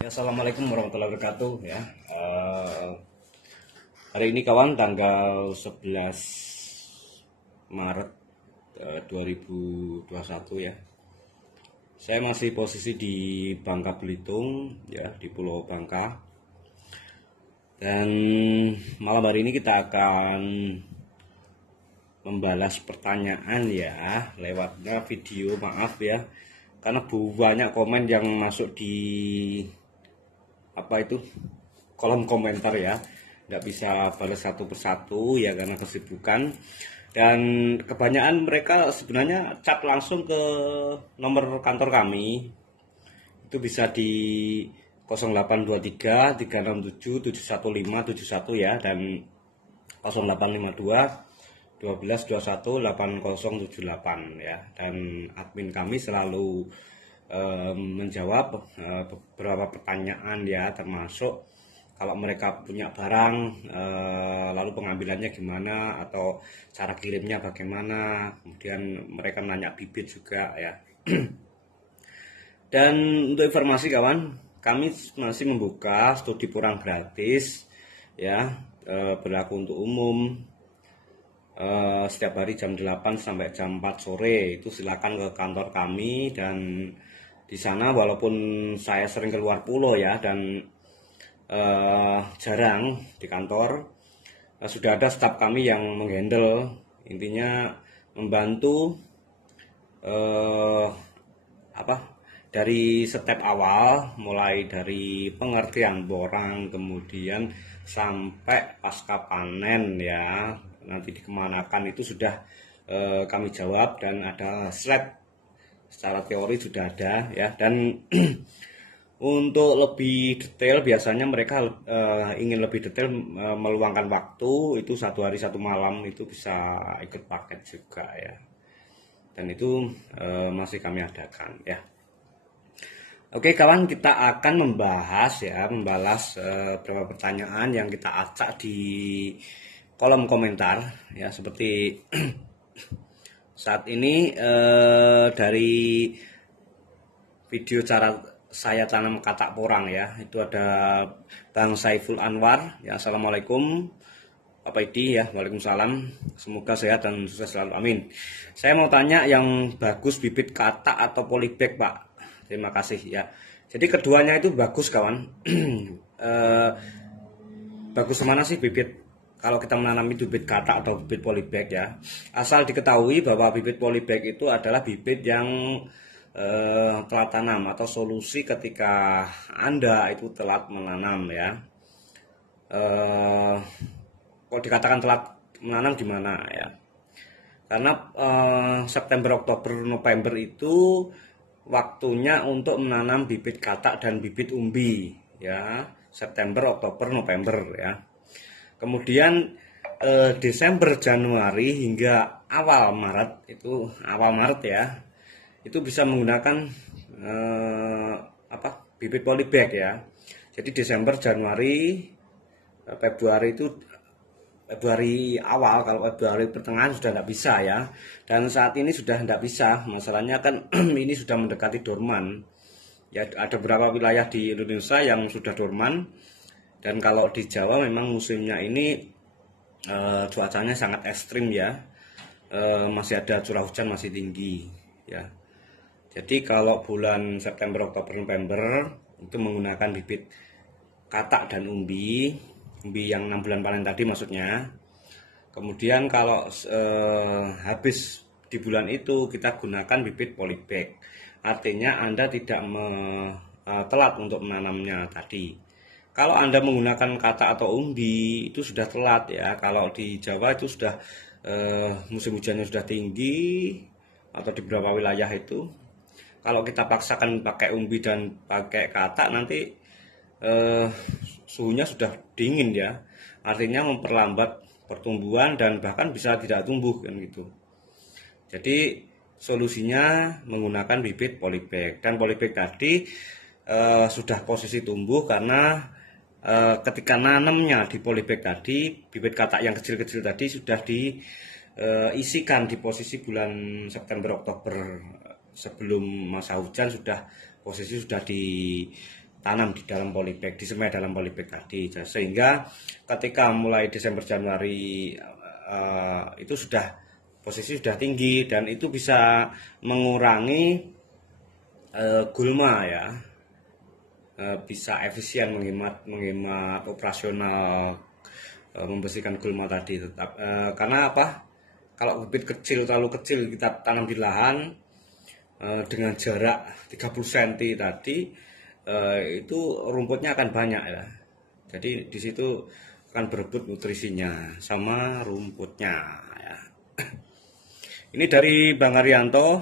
Ya, assalamualaikum warahmatullahi wabarakatuh ya. Hari ini kawan tanggal 11 Maret 2021 ya. Saya masih posisi di Bangka Belitung ya, di Pulau Bangka. Dan malam hari ini kita akan membalas pertanyaan ya lewatnya video, maaf ya. Karena banyak komen yang masuk di kolom komentar ya, nggak bisa balas satu persatu ya karena kesibukan, dan kebanyakan mereka sebenarnya chat langsung ke nomor kantor kami. Itu bisa di 0823 367 715 71 ya, dan 0852 1221 8078 ya. Dan admin kami selalu menjawab beberapa pertanyaan ya, termasuk kalau mereka punya barang lalu pengambilannya gimana atau cara kirimnya bagaimana, kemudian mereka nanya bibit juga ya. Dan untuk informasi kawan, kami masih membuka studi porang gratis ya, berlaku untuk umum setiap hari jam 8 sampai jam 4 sore. Itu silakan ke kantor kami, dan di sana walaupun saya sering keluar pulau ya, dan jarang di kantor, sudah ada staf kami yang menghandle, intinya membantu dari step awal, mulai dari pengertian borang, kemudian sampai pasca panen ya, nanti dikemanakan itu sudah kami jawab, dan ada slide secara teori sudah ada ya. Dan untuk lebih detail biasanya mereka ingin lebih detail meluangkan waktu, itu 1 hari 1 malam itu bisa ikut paket juga ya, dan itu masih kami adakan ya. Oke kawan, kita akan membalas beberapa pertanyaan yang kita acak di kolom komentar ya, seperti saat ini dari video cara saya tanam katak porang ya. Itu ada Bang Saiful Anwar ya, assalamualaikum Pak Idi ya. Waalaikumsalam, semoga sehat dan sukses selalu, amin. Saya mau tanya, yang bagus bibit katak atau polybag Pak? Terima kasih ya. Jadi keduanya itu bagus kawan. Bagus mana sih bibit? Kalau kita menanami bibit katak atau bibit polybag ya, asal diketahui bahwa bibit polybag itu adalah bibit yang telat tanam atau solusi ketika Anda itu telat menanam ya. Kalau dikatakan telat menanam gimana ya? Karena September, Oktober, November itu waktunya untuk menanam bibit katak dan bibit umbi ya. September, Oktober, November ya. Kemudian Desember, Januari hingga awal Maret ya, itu bisa menggunakan bibit polybag ya. Jadi Desember, Januari, Februari itu, Februari awal, kalau Februari pertengahan sudah tidak bisa ya. Dan saat ini sudah tidak bisa, masalahnya kan ini sudah mendekati dorman ya. Ada beberapa wilayah di Indonesia yang sudah dorman. Dan kalau di Jawa memang musimnya ini cuacanya sangat ekstrim ya, masih ada curah hujan masih tinggi ya. Jadi kalau bulan September, Oktober, November itu menggunakan bibit katak dan umbi yang 6 bulan panen tadi maksudnya. Kemudian kalau habis di bulan itu kita gunakan bibit polybag, artinya Anda tidak telat untuk menanamnya tadi. Kalau Anda menggunakan katak atau umbi itu sudah telat ya. Kalau di Jawa itu sudah musim hujannya sudah tinggi, atau di beberapa wilayah itu. Kalau kita paksakan pakai umbi dan pakai katak, nanti suhunya sudah dingin ya. Artinya memperlambat pertumbuhan dan bahkan bisa tidak tumbuh kan gitu. Jadi solusinya menggunakan bibit polybag, dan polybag tadi sudah posisi tumbuh karena ketika nanamnya di polybag tadi, bibit katak yang kecil-kecil tadi sudah diisikan di posisi bulan September, Oktober sebelum masa hujan, sudah posisi sudah di tanam di dalam polybag, disemai dalam polybag tadi. Sehingga ketika mulai Desember Januari itu sudah posisi sudah tinggi dan itu bisa mengurangi gulma ya, bisa efisien menghemat operasional, membersihkan gulma tadi. Tetap karena apa? Kalau bibit kecil terlalu kecil kita tanam di lahan dengan jarak 30 cm tadi, itu rumputnya akan banyak ya. Jadi di situ akan berebut nutrisinya sama rumputnya ya. Ini dari Bang Haryanto.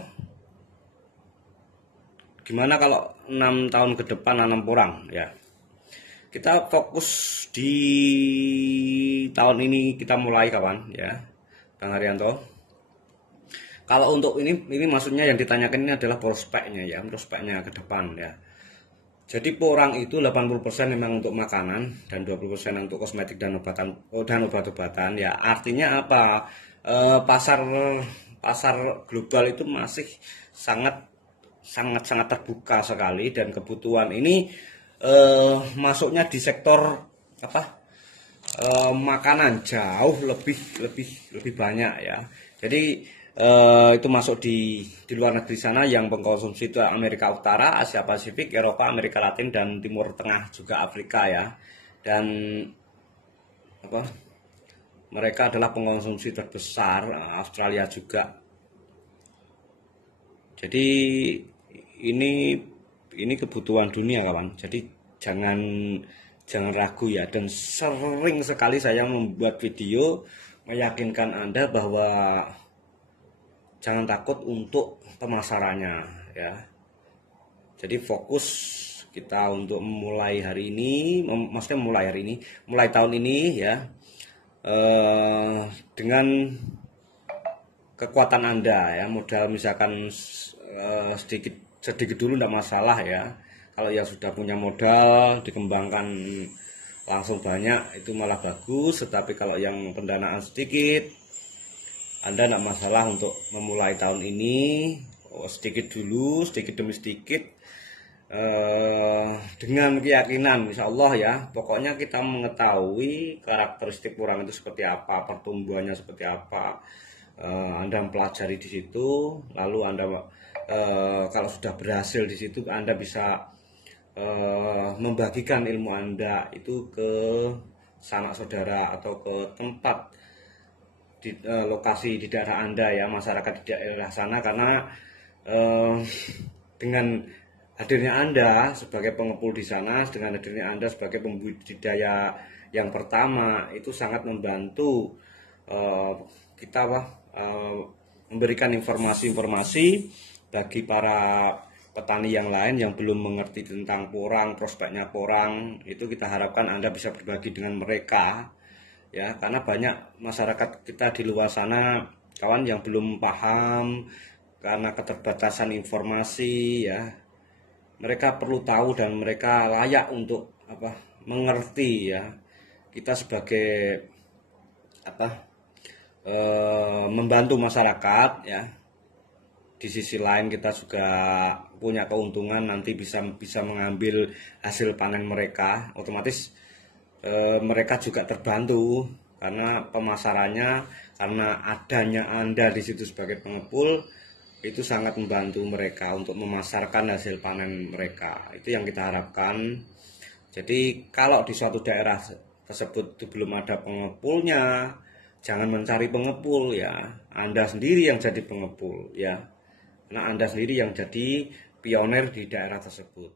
Gimana kalau 6 tahun ke depan nanam porang ya? Kita fokus di tahun ini, kita mulai kawan ya, Bang Haryanto. Kalau untuk ini maksudnya yang ditanyakan ini adalah prospeknya ya, prospeknya ke depan ya. Jadi porang itu 80% memang untuk makanan dan 20% untuk kosmetik dan obat-obatan ya. Artinya apa? Pasar global itu masih sangat terbuka sekali, dan kebutuhan ini masuknya di sektor apa? Makanan jauh lebih banyak ya. Jadi itu masuk di luar negeri sana, yang pengkonsumsi itu Amerika Utara, Asia Pasifik, Eropa, Amerika Latin, dan Timur Tengah, juga Afrika ya. Dan apa? Mereka adalah pengkonsumsi terbesar, Australia juga. Jadi ini kebutuhan dunia kawan. Jadi jangan ragu ya, dan sering sekali saya membuat video meyakinkan Anda bahwa jangan takut untuk pemasarannya ya. Jadi fokus kita untuk mulai hari ini, maksudnya mulai tahun ini ya, dengan kekuatan Anda ya, modal misalkan sedikit dulu tidak masalah ya. Kalau yang sudah punya modal dikembangkan langsung banyak itu malah bagus. Tetapi kalau yang pendanaan sedikit, Anda tidak masalah untuk memulai tahun ini sedikit dulu, sedikit demi sedikit, dengan keyakinan insya Allah ya. Pokoknya kita mengetahui karakteristik porang itu seperti apa, pertumbuhannya seperti apa. Anda mempelajari di situ, lalu Anda kalau sudah berhasil di situ, Anda bisa membagikan ilmu Anda itu ke sanak saudara atau ke tempat di lokasi di daerah Anda ya, masyarakat di daerah sana. Karena dengan hadirnya Anda sebagai pengepul di sana, dengan hadirnya Anda sebagai pembudidaya yang pertama, itu sangat membantu kita memberikan informasi-informasi bagi para petani yang lain yang belum mengerti tentang porang, prospeknya porang. Itu kita harapkan Anda bisa berbagi dengan mereka ya, karena banyak masyarakat kita di luar sana kawan yang belum paham karena keterbatasan informasi ya. Mereka perlu tahu dan mereka layak untuk mengerti ya. Kita sebagai membantu masyarakat ya. Di sisi lain kita juga punya keuntungan, nanti bisa mengambil hasil panen mereka. Otomatis mereka juga terbantu karena pemasarannya, karena adanya Anda di situ sebagai pengepul, itu sangat membantu mereka untuk memasarkan hasil panen mereka. Itu yang kita harapkan. Jadi kalau di suatu daerah tersebut belum ada pengepulnya, jangan mencari pengepul ya. Anda sendiri yang jadi pengepul ya. Nah, Anda sendiri yang jadi pionir di daerah tersebut.